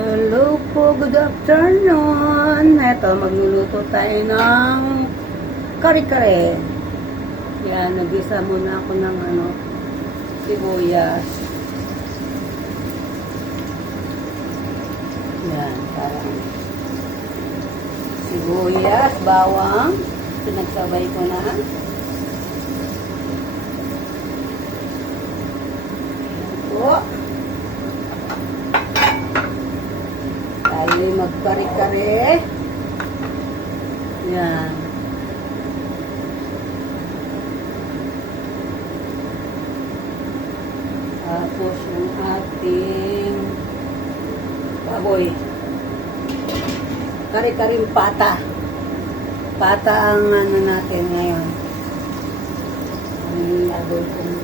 Hello po, good afternoon. Eto, magluluto tayo ng kare-kare. Yan, nag-isa muna ako ng sibuyas. Yan, parang sibuyas, bawang. Pinagsabay ko na. Yan po. Tayo magkare-kare. Yan. Tapos yung ating baboy. Kare-karing pata. Pata ang natin ngayon. Ang baboy kong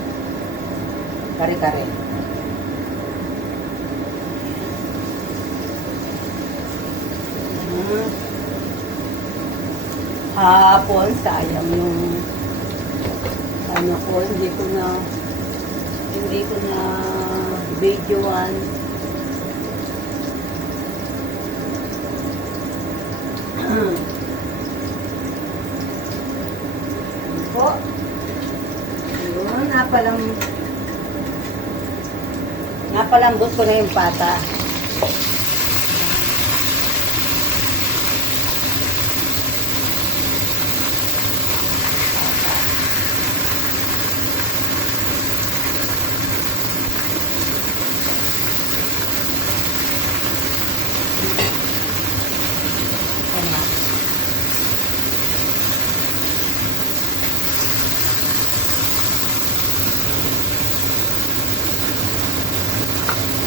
kare-kare. Hapon, sayang yung ko, hindi ko na videoan. Po. Yun, napalambot ko na yung pata.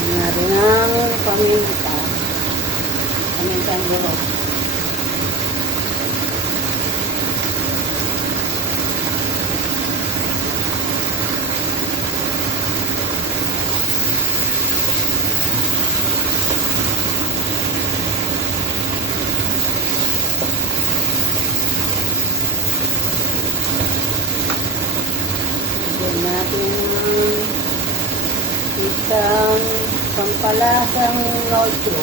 Narin ang paminta. Paminta ang gulong. Bigyan natin isang pampalasang nocho.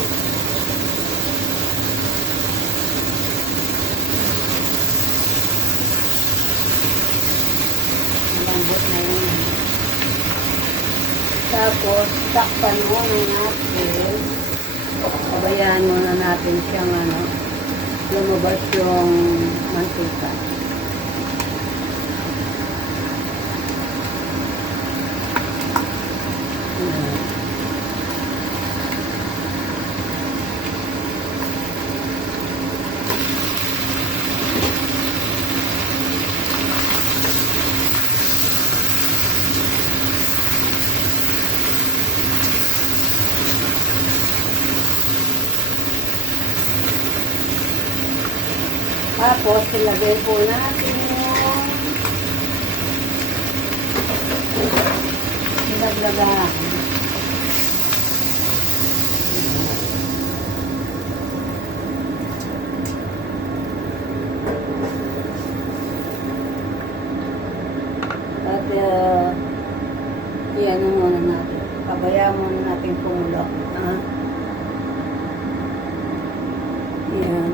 Malambot na yun. Tapos, takpan muna natin. Pabayaan muna natin siyang lumabas yung mantika. Tapos, ilagay po natin yung ilaglagan. At, iyan muna natin. Pabayaan muna natin kumulo. Yan.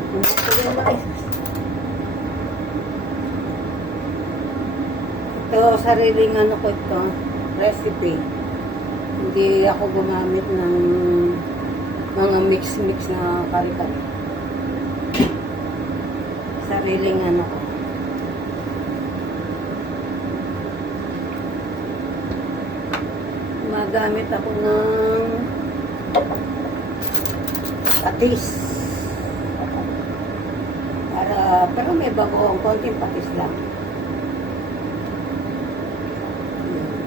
Ito, sariling ko ito, recipe. Hindi ako gumamit ng mga mix-mix na kare-kare. Sariling ko. Magamit ako ng patis. Pero may bagoong, konting patis lang.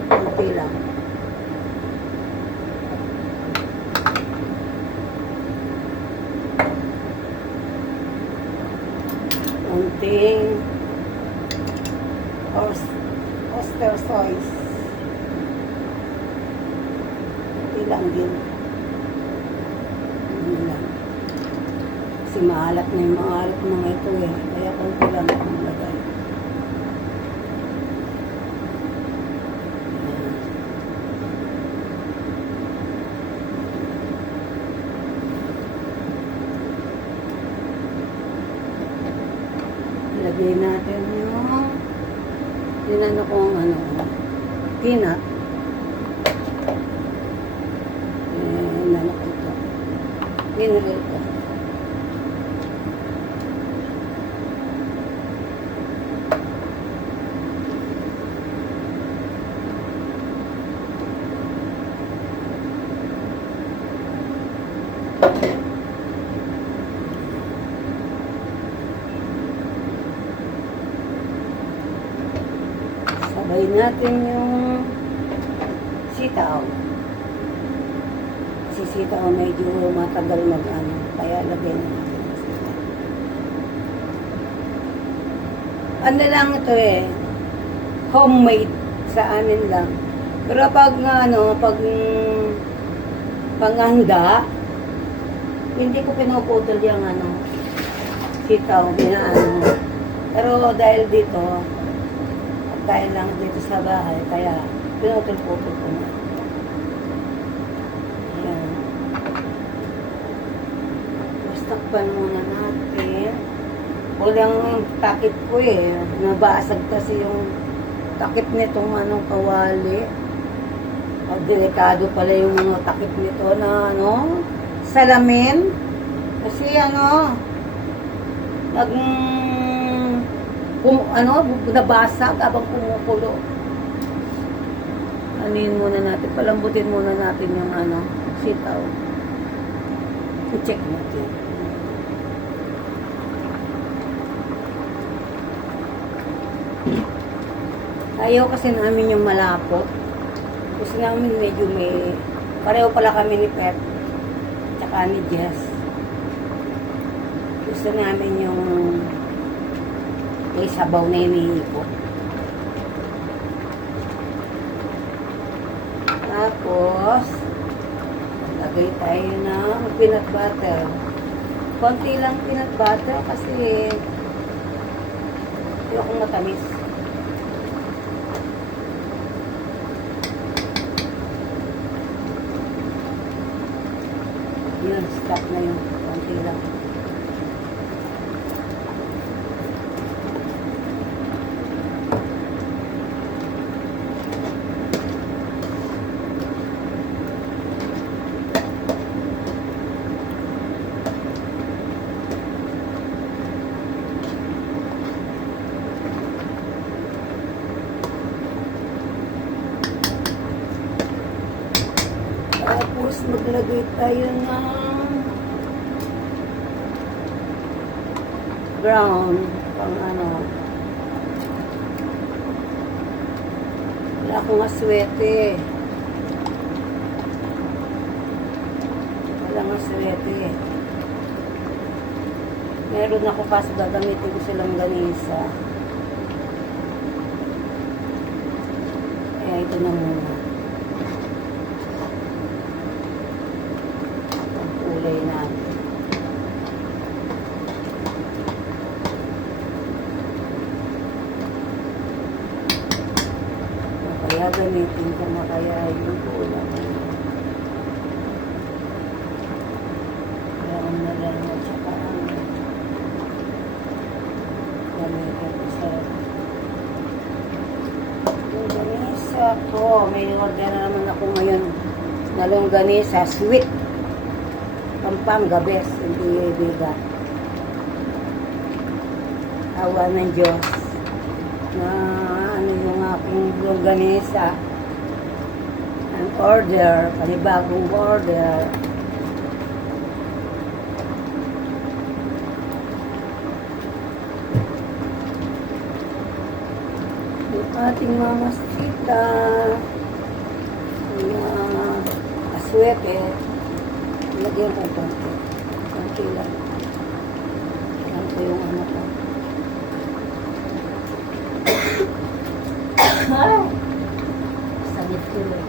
Konti lang. Konting oyster sauce. Konti lang din. Hindi lang. Kasi maalat na yung maalat mga ito Kaya konti lang ako nalagay. Lagay natin yung dinano kong ano, peanut. Inano ko ito. Binril ko. Sabay natin yung sitaw. Si sitaw medyo matagal mag-ano, kaya lagyan na natin yung sitaw. Ano lang ito eh, homemade sa anin lang. Pero pag ano, pag panghanda, hindi ko pinuputol yung ano, sitaw, binaano. Pero dahil dito, tayo lang dito sa bahay, kaya pinutol-putol ko na. Ayan. Mas takpan muna natin. Walang yung takip ko eh. Nabasag kasi yung takip nitong anong kawali. Delikado pala yung takip nito na ano, salamin. Kasi ano, nabasag habang kumukulo. Anin muna natin, palambutin muna natin yung ano, sitaw. I-check natin. Ayaw kasi namin yung malapot. Gusto namin medyo may, pareho pala kami ni Pep, tsaka ni Jess. Gusto namin yung may sabaw na iniiko. Tapos, lagay tayo ng peanut butter. Konti lang peanut butter kasi hindi akong matamis. Yun, stop na yun. Konti lang. Tapos maglagay tayo ng brown pang ano. Wala akong aswete. Walang aswete. Meron ako kasi gagamitin ko silang ganisa. Kaya ito na muna. Kulay natin. Kaya gamitin ko na kaya yung kulang. Kaya na lang at saka gamitin ko sa longganisa ko. May order na naman ako ngayon na longganisa sweet. Pampanga best, hindi bigat. Awa ng Diyos na ano yung aking longganisa. Ang order, panibagong order. Yung ating mamasita, yung aswete, lagyan ko konti. Konti lang. Yan ko yung ano ko. Sakit ko eh.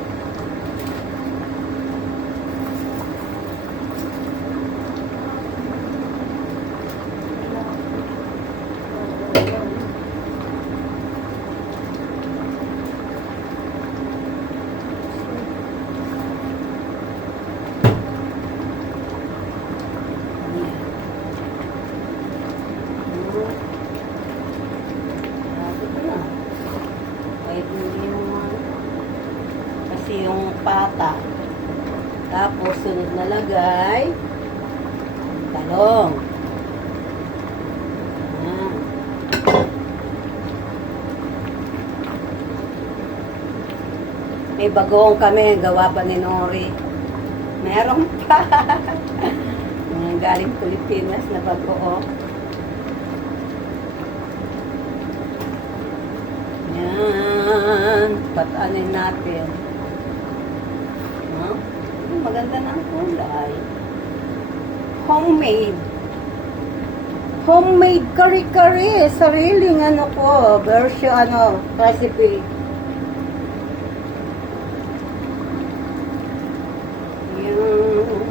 Tapos sunod na lagay, talong. Ayan. May bagoong kami, gawa pa ni Nori. Meron pa. Galing Pilipinas na bagoong. Yan. Patanin natin. Huh? Maganda ng kulay. Homemade. Homemade kare-kare. Sariling ano ko. Version recipe. Yan.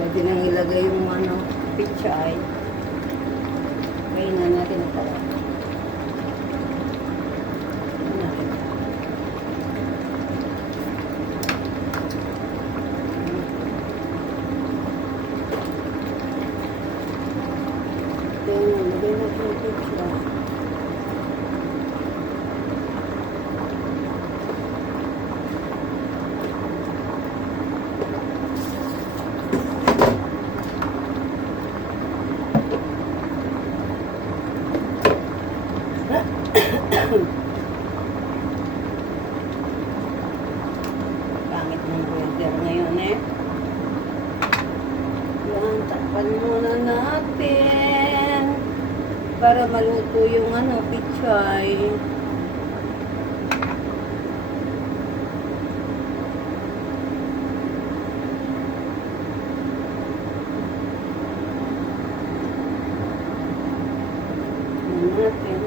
Pwede nang ilagay yung pichay. Ngayon na natin ito. Ilagay natin yung pichay. Pangit ng weather ngayon eh. Yan, takpan muna natin para maluto yung pichay. Yan natin.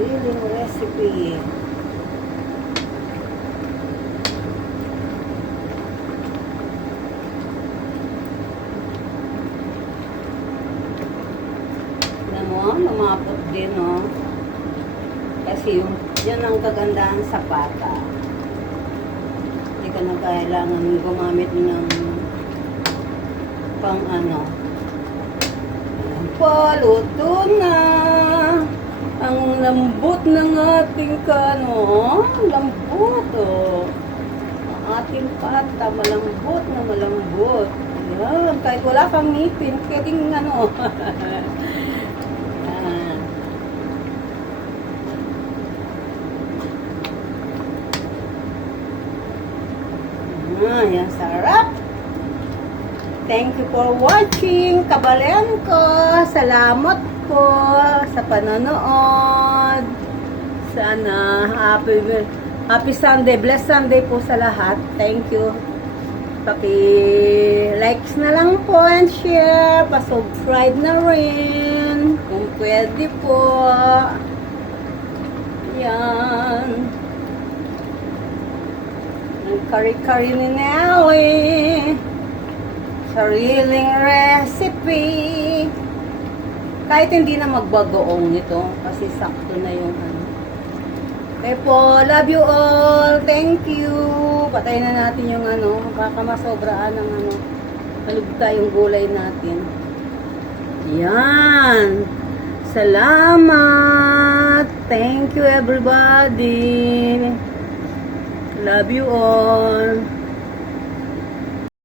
Sariling recipe. Alam mo, lumapot din, oh. Kasi yan ang kagandahan sa pata. Hindi ka na kailangan gumamit ng pang paluto na. Ang lambot ng ating lambot, oh. Ang ating pata, malambot na malambot. Ayan, kahit wala kang ngipin, pwedeng Yan, sarap. Thank you for watching, kabaleen ko. Salamat po sa panonood. Sana happy Sunday, blessed Sunday po sa lahat. Thank you. Paki-likes na lang po and share. Pa-subscribe na rin kung pwede po. Yan. Ang kari-kari ni Nelly. Sariling recipe. Kahit hindi na magbagoong nito kasi sakto na yung Okay po, love you all. Thank you. Patay na natin yung baka masobraan ng halugta yung gulay natin. Yan. Salamat. Thank you everybody. Love you all.